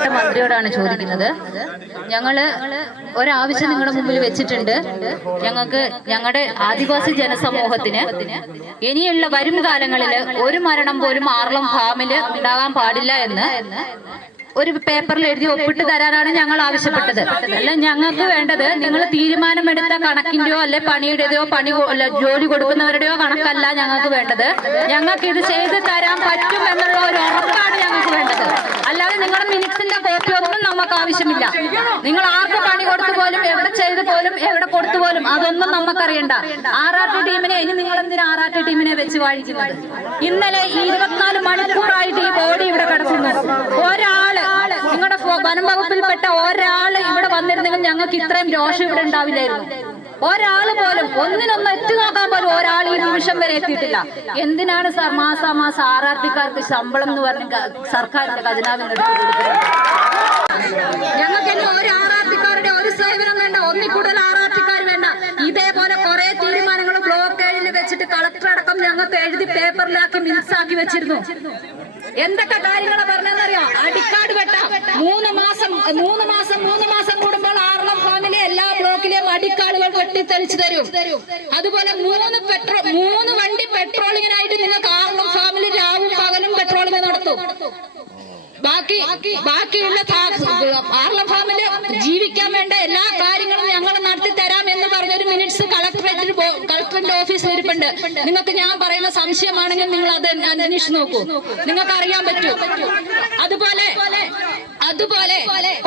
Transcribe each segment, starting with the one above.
മന്ത്രിയോടാണ് ചോദിക്കുന്നത്. ഞങ്ങള് ഒരാവശ്യം നിങ്ങളുടെ മുമ്പിൽ വെച്ചിട്ടുണ്ട്. ഞങ്ങളുടെ ആദിവാസി ജനസമൂഹത്തിന് ഇനിയുള്ള വരും കാലങ്ങളിൽ ഒരു മരണം പോലും ആർളം ഫാമിൽ ഉണ്ടാകാൻ പാടില്ല എന്ന് ഒരു പേപ്പറിൽ എഴുതി ഒപ്പിട്ട് തരാനാണ് ഞങ്ങൾ ആവശ്യപ്പെട്ടത്. അല്ല, ഞങ്ങൾക്ക് വേണ്ടത് നിങ്ങൾ തീരുമാനമെടുത്ത കണക്കിന്റെയോ അല്ലെ പണിയുടേതോ ജോലി കൊടുക്കുന്നവരുടെയോ കണക്കല്ല ഞങ്ങൾക്ക് വേണ്ടത്. ഞങ്ങൾക്ക് ഇത് ചെയ്ത് തരാൻ പറ്റും എന്നുള്ള ഒരു ഉറപ്പാണ് ഞങ്ങൾക്ക് വേണ്ടത്. അല്ലാതെ നിങ്ങളുടെ മിനിറ്റ്സിന്റെ കോപ്പി ഒന്നും നമുക്ക് ആവശ്യമില്ല. നിങ്ങൾ ആർക്ക് പണി കൊടുത്തു പോലും, എവിടെ ചെയ്തു പോലും, എവിടെ കൊടുത്തു പോലും അതൊന്നും നമുക്കറിയണ്ട. RRT ടീമിനെ ഇനി നിങ്ങൾ എന്തിനാ RRT ടീമിനെ വെച്ച് വാഴിക്കുന്നത്? ഇന്നലെ 24 മണിക്കൂറായിട്ട് ഈ ബോഡി ഇവിടെ കിടക്കുന്നു. ഒരാള് നിങ്ങളുടെ വനം വകുപ്പിൽപ്പെട്ട ഒരാള് ഇവിടെ വന്നിരുന്നെങ്കിൽ ഞങ്ങൾക്ക് ഇത്രയും രോഷം ഇവിടെ ഉണ്ടാവില്ലായിരുന്നു. ഒരാള് പോലും ഒന്നിനൊന്ന് എത്തി നോക്കാൻ പോലും ഒരാൾ ഈ നിമിഷം വരെ എത്തിയിട്ടില്ല. എന്തിനാണ് സാർ മാസാമാസം RRTക്കാർക്ക് ശമ്പളം എന്ന് പറഞ്ഞ് സർക്കാരിന്റെ ഖജനാവിന് എടുത്ത് കൊടുക്കുന്നത്? ഞങ്ങൾക്ക് ഇനി ഒരു RRTക്കാരുടെ ഒരു സേവനം വേണ്ട, ഒന്നിൽ കൂടുതൽ RRTക്കാർ വേണ്ട. ഇതേപോലെ കുറെ തീരുമാനങ്ങൾ ബ്ലോക്ക് ഏഴിൽ വെച്ചിട്ട് കളക്ടർ അടക്കം ഞങ്ങൾക്ക് എഴുതി പേപ്പറിലാക്കി മിനിറ്റ്സാക്കി വെച്ചിരുന്നു. എന്തൊക്കെ കാര്യങ്ങളാണ് പറഞ്ഞതെന്നറിയോ? അടിക്കാട് വെട്ടാം 3 മാസം കൂടുമ്പോൾ ആർളം ഫാമിലെ എല്ലാ ബ്ലോക്കിലെയും അടിക്കാടുകൾ വെട്ടിത്തെളിച്ചു തരും. അതുപോലെ 3 വണ്ടി പെട്രോളിങ്ങിനായിട്ട് നിങ്ങൾക്ക് ആർളം ഫാമിലി രാവും പകലും പെട്രോളിംഗ് നടത്തും. ബാക്കിയുള്ള ആർളം ഫാമില് ജീവിക്കാൻ വേണ്ട എല്ലാ കാര്യങ്ങളും ഞങ്ങൾ നടത്തി തരാം എന്ന് പറഞ്ഞൊരു മിനിറ്റ്സ് കളക്ടറിന്റെ ഓഫീസിൽ ഇരിപ്പുണ്ട്. നിങ്ങൾക്ക് ഞാൻ പറയുന്ന സംശയമാണെങ്കിൽ നിങ്ങൾ അത് അന്വേഷിച്ച് നോക്കൂ, നിങ്ങൾക്ക് അറിയാൻ പറ്റും. അതുപോലെ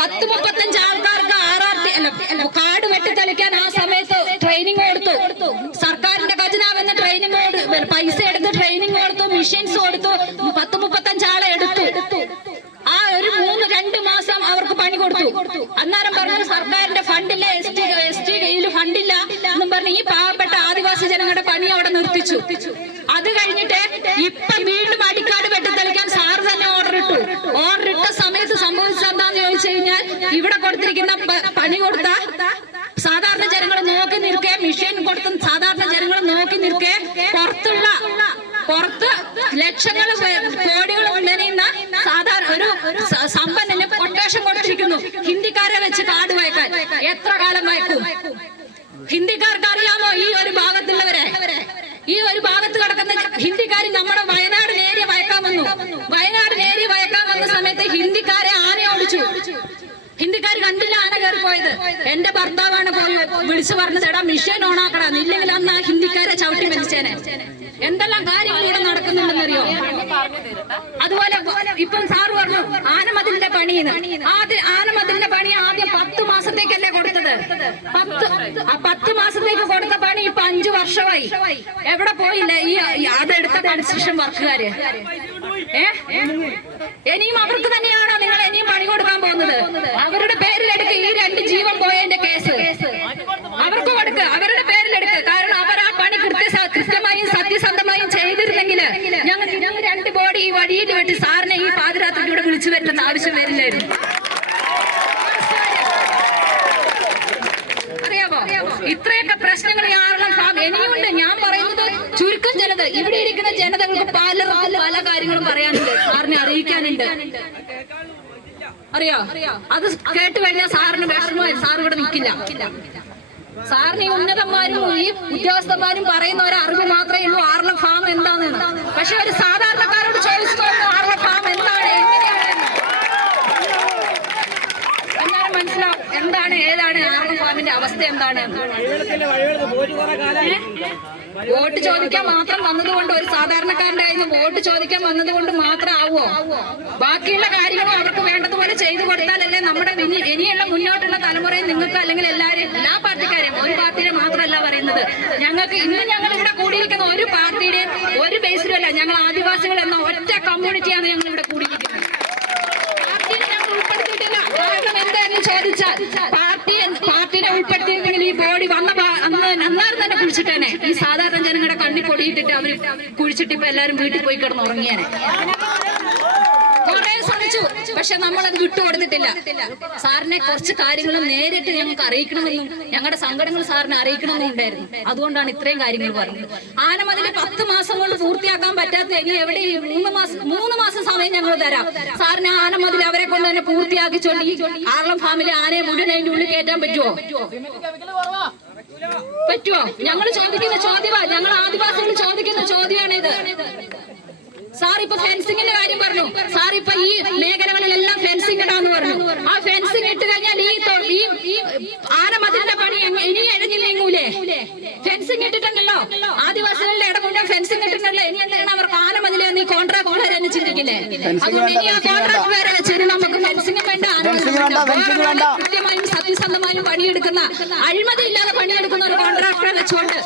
10-35 ആൾക്കാർക്ക് RRT കാട് വെട്ടിത്തെളിക്കാൻ ആ സമയത്ത് ട്രെയിനിങ് കൊടുത്തു. സർക്കാരിന്റെ ഖജനാവെന്ന് ട്രെയിനിങ് പൈസ എടുത്ത് ട്രെയിനിങ് കൊടുത്തു, മെഷീൻസ് കൊടുത്തു. 10-35 ആളെ എടുത്തു. ആ ഒരു 2 മാസം അവർക്ക് പണി കൊടുത്തു. അന്നേരം പറഞ്ഞു സർക്കാരിന്റെ ഫണ്ടില്ല, ST കയ്യിൽ ഫണ്ടില്ല എന്നും പറഞ്ഞ് ഈ പാവപ്പെട്ട ആദിവാസി ജനങ്ങളുടെ പണി അവിടെ നിർത്തിച്ചു. അത് കഴിഞ്ഞിട്ട് ഇപ്പൊ വീണ്ടും അടിക്കാട് വെട്ടിത്തെളിക്കാൻ സാർ തന്നെ ഓർഡർ ഇട്ട സമയത്ത് സംഭവിച്ചത് എന്താന്ന് ചോദിച്ചു കഴിഞ്ഞാൽ, ഇവിടെ കൊടുത്തിരിക്കുന്ന പണി കൊടുത്ത സാധാരണ ജനങ്ങൾ നോക്കി നിൽക്കെ, മെഷീൻ കൊടുത്ത സാധാരണ ജനങ്ങൾ നോക്കി നിൽക്കെ, പുറത്ത് ലക്ഷങ്ങൾ കോടികൾ ഉണ്ടെന്ന സാധാരണ ഒരു സമ്പന്നന് കൊട്ടേഷൻ കൊടുത്തിരിക്കുന്നു ഹിന്ദിക്കാരെ വെച്ച് കാട് വയ്ക്കാൻ. എത്ര കാലം വയ്ക്കും? ഹിന്ദിക്കാർക്ക് അറിയാമോ ഈ ഒരു ഭാഗത്തുള്ളവരെ? ഈ ഒരു ഭാഗത്ത് കിടക്കുന്ന ഹിന്ദിക്കാർ നമ്മുടെ വയനാട് ഏരിയ വയ്ക്കാൻ വന്ന സമയത്ത് ഹിന്ദിക്കാരെ ആന ഓടിച്ചു. ഹിന്ദിക്കാർ കണ്ടില്ല ആന കയറി പോയത്. എന്റെ ഭർത്താവാണ് പോയി വിളിച്ചു പറഞ്ഞത്, എടാ മിഷീൻ ഓണാക്കണം, ഇല്ലെങ്കിൽ അന്ന് ആ ഹിന്ദിക്കാരെ ചവിട്ടി വലിച്ചേനെ. എന്തെല്ലാം കാര്യങ്ങൾ ഇവിടെ നടക്കുന്നുണ്ടെന്നറിയോ? അതുപോലെ ഇപ്പം സാറ് പറഞ്ഞു ആനമതിലിന്റെ പണിന്ന്. ആനമതിലിന്റെ പണി ആദ്യം 10 മാസത്തേക്കല്ലേ കൊടുത്തത്? 10 മാസത്തേക്ക് കൊടുത്ത പണി ഇപ്പൊ 5 വർഷമായി. എവിടെ പോയില്ല ഈ അതെടുത്ത കൺസ്ട്രക്ഷൻ വർക്കുകാര്? ഇനിയും അവർക്ക് തന്നെയാണോ നിങ്ങൾ ഇനിയും പണി കൊടുക്കാൻ പോകുന്നത്? അവരുടെ പേരിലെടുക്ക് ഈ 2 ജീവൻ പോയതിന്റെ കേസ് അവർക്ക് കൊടുക്ക്, അവരുടെ പേരിലെടുക്ക്. കാരണം അവർ ആ പണി കൃത്യമായും സത്യസന്ധമായും ചെയ്തിരുന്നെങ്കിൽ ഞങ്ങൾ 2 ബോഡി ഈ വഴിയിൽ വെട്ടി സാറിനെ ഈ പാതിരാത്രിയുടെ വിളിച്ചു വരുന്ന ആവശ്യം വരില്ലായിരുന്നു. അറിയാമോ? ഇത്രയൊക്കെ പ്രശ്നങ്ങൾ ഇനിയുണ്ട്. ഞാൻ പറയുന്നത് ചുരുക്കം ജനത, ഇവിടെ ഇരിക്കുന്ന ജനതകൾക്ക് പല കാര്യങ്ങളും പറയാനുണ്ട്, സാറിനെ അറിയിക്കാനുണ്ട്. അറിയോ? അത് കേട്ട് കഴിഞ്ഞാൽ സാറിന് വിഷമമായി, സാർ ഇവിടെ നിൽക്കില്ല. സാറിന് ഈ ഉന്നതന്മാരും ഈ ഉദ്യോഗസ്ഥന്മാരും പറയുന്ന ഒരു അറിവ് മാത്രമേ ഉള്ളൂ ആർളം ഫാം എന്താണെന്ന്. പക്ഷെ ഒരു സാധാരണക്കാരോട് ചോദിച്ചു നോക്കും ആർളം ഫാം എന്താണ്, എന്നാലും മനസ്സിലാവും എന്താണ് ഏതാണ് ആർളം ഫാമിന്റെ അവസ്ഥ എന്താണ്. വോട്ട് ചോദിക്കാൻ മാത്രം വന്നതുകൊണ്ട്, ഒരു സാധാരണക്കാരന്റെ കയ്യിൽ നിന്ന് വോട്ട് ചോദിക്കാൻ വന്നതുകൊണ്ട് മാത്രം ആവുമോ? ബാക്കിയുള്ള കാര്യങ്ങളും അവർക്ക് വേണ്ടതുപോലെ ചെയ്തു കൊടുത്താലല്ലേ നമ്മുടെ ഇനിയുള്ള മുന്നോട്ടുള്ള തലമുറയിൽ നിങ്ങൾക്ക്, അല്ലെങ്കിൽ എല്ലാ പാർട്ടിക്കാരെയും, ഒരു പാർട്ടിയെ മാത്രമല്ല പറയുന്നത്. ഞങ്ങൾക്ക് ഞങ്ങൾ ഇവിടെ കൂടിയിരിക്കുന്ന ഒരു പാർട്ടിയുടെയും ഒരു ബേസിലും അല്ല. ഞങ്ങൾ ആദിവാസികൾ എന്ന ഒറ്റ കമ്മ്യൂണിറ്റിയാണ് ഞങ്ങൾ ഇവിടെ കൂടിയിരിക്കുന്നത്. പാർട്ടിയെ ഞങ്ങൾ ഉൾപ്പെടുത്തിയിട്ടില്ല. കാരണം എന്താണെന്ന് ചോദിച്ചാൽ പാർട്ടിനെ ഉൾപ്പെടുത്തിയിരുന്നെങ്കിൽ ഈ ബോഡി അന്നേരം തന്നെ കുഴിച്ചിട്ടേനെ. ഈ സാധാരണ ജനങ്ങളുടെ കണ്ണി പൊടിയിട്ടിട്ട് അവര് കുഴിച്ചിട്ട് ഇപ്പൊ എല്ലാരും വീട്ടിൽ പോയി കിടന്ന് ഉറങ്ങിയേനെ. കുറെ ശ്രമിച്ചു, പക്ഷെ നമ്മളത് വിട്ടുകൊടുത്തിട്ടില്ല. സാറിനെ കുറച്ച് കാര്യങ്ങളും നേരിട്ട് ഞങ്ങൾക്ക് അറിയിക്കണമെന്നും ഞങ്ങളുടെ സങ്കടങ്ങൾ സാറിനെ അറിയിക്കണമെന്നും ഉണ്ടായിരുന്നു. അതുകൊണ്ടാണ് ഇത്രയും കാര്യങ്ങൾ പറഞ്ഞത്. ആനമതിൽ 10 മാസം കൊണ്ട് പൂർത്തിയാക്കാൻ പറ്റാത്ത ഇനി എവിടെ 3 മാസം സമയം ഞങ്ങൾ തരാം. സാറിന് ആനമതിൽ അവരെ കൊണ്ട് തന്നെ പൂർത്തിയാക്കിച്ചോണ്ട് ഈ ആർളം ഫാമിലെ ആനയെ മുഴുവൻ അതിന്റെ ഉള്ളിൽ കയറ്റാൻ പറ്റുമോ? ഞങ്ങൾ ചോദിക്കുന്ന ചോദ്യമാണ്, ഞങ്ങൾ ആദിവാസികൾ ചോദിക്കുന്ന ചോദ്യമാണിത്. സാർ ഇപ്പൊ ഫെൻസിങ്ങിന്റെ കാര്യം പറഞ്ഞു. സാർ ഇപ്പൊ ഈ മേഖലകളിലെല്ലാം ഫെൻസിങ് ഇടാന്ന് പറഞ്ഞു. ആ ഫെൻസിങ് ഇട്ട് കഴിഞ്ഞാൽ ഈ ആനമതിലിന്റെ പണി ഇനി എഴുതി നീങ്ങൂലേ? ഫെൻസിങ് ഇട്ടിട്ടുണ്ടല്ലോ, ആദിവാസികളുടെ ഇടമുണ്ട ഫെൻസിങ് ഇട്ടിട്ടുണ്ടല്ലോ. ഇനി എന്താണ് അവർക്ക് ആനമതിലെ നീ കോൺട്രാക്ട് തന്നെ ചിന്തിക്കില്ലേ? അതുകൊണ്ട് ഇനി ആ കോൺട്രാക്ട് വരെ വെച്ചിട്ട് നമുക്ക് ഫെൻസിങ് വേണ്ട, കൃത്യമായും സത്യസന്ധമായും പണിയെടുക്കുന്ന, അഴിമതി ഇല്ലാതെ പണിയെടുക്കുന്ന ഒരു കോൺട്രാക്ടറെ വെച്ചുകൊണ്ട്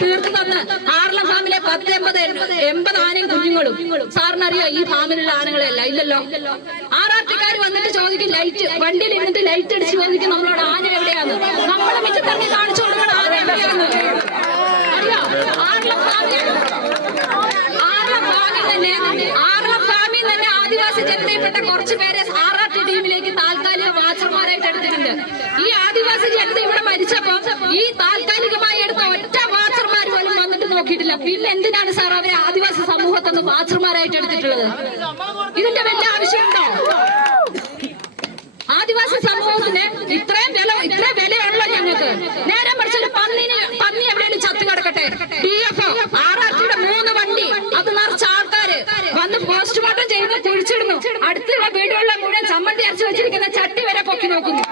തീർത്തു തന്ന് ആർളം ഫാമിലെ 80 ആനയും കുഞ്ഞുങ്ങളും. സാറിനറിയോ ഈ ഫാമിലുള്ള ആനകളെയല്ല? ഇല്ലല്ലോ. ആർആർടിക്കാർ വന്നിട്ട് ചോദിക്കും, ലൈറ്റ് വണ്ടിയിൽ ഇരുന്നിട്ട് ലൈറ്റ് അടിച്ച് ചോദിക്കും നമ്മളോട് ആന എവിടെയാണ്. നമ്മളെ മിറ്റത്തിറങ്ങി കാണിച്ചു കൊടുക്കണം ആന എവിടെയാണ്. അറിയോ? ആർളം ഫാമിൽ തന്നെ ആദിവാസി ജനതയിൽപ്പെട്ട കുറച്ച് പേരെ ആർആർടി ടീമിലേക്ക് താൽക്കാലിക വാച്ചർമാരായിട്ട് എടുത്തിട്ടുണ്ട്. ഈ ആദിവാസി ജനത ഇവിടെ മരിച്ചപ്പോ ഈ താൽക്കാലികമായി എടുത്ത ഒറ്റ വാച്ചർമാർ പോലും വന്നിട്ട് നോക്കിയിട്ടില്ല. പിന്നെ എന്തിനാണ് സാർ അവരെ ആദിവാസി സമൂഹത്തൊന്ന് വാച്ചർമാരായിട്ട് എടുത്തിട്ടുള്ളത്? ഇതിന്റെ വല്ല ആവശ്യമുണ്ടോ? ആദിവാസി സമൂഹത്തിന് ഇത്രയും വിലയുള്ളൂ ഞങ്ങൾക്ക്. നേരെ മറിച്ചൊരു പന്നി എവിടെയും ചത്തു കിടക്കട്ടെ, DFO ആർആർടിയുടെ 3 വണ്ടി അത് നിറച്ച ആൾക്കാര് വന്ന് പോസ്റ്റ്മോർട്ടം ചെയ്യുന്നു, കുഴിച്ചിടുന്നു. അടുത്തുള്ള വീടുകളിലെ മുഴുവൻ ചമ്മന്തി അരച്ചു വെച്ചിരിക്കുന്ന ചട്ടി വരെ പൊക്കി നോക്കുന്നു.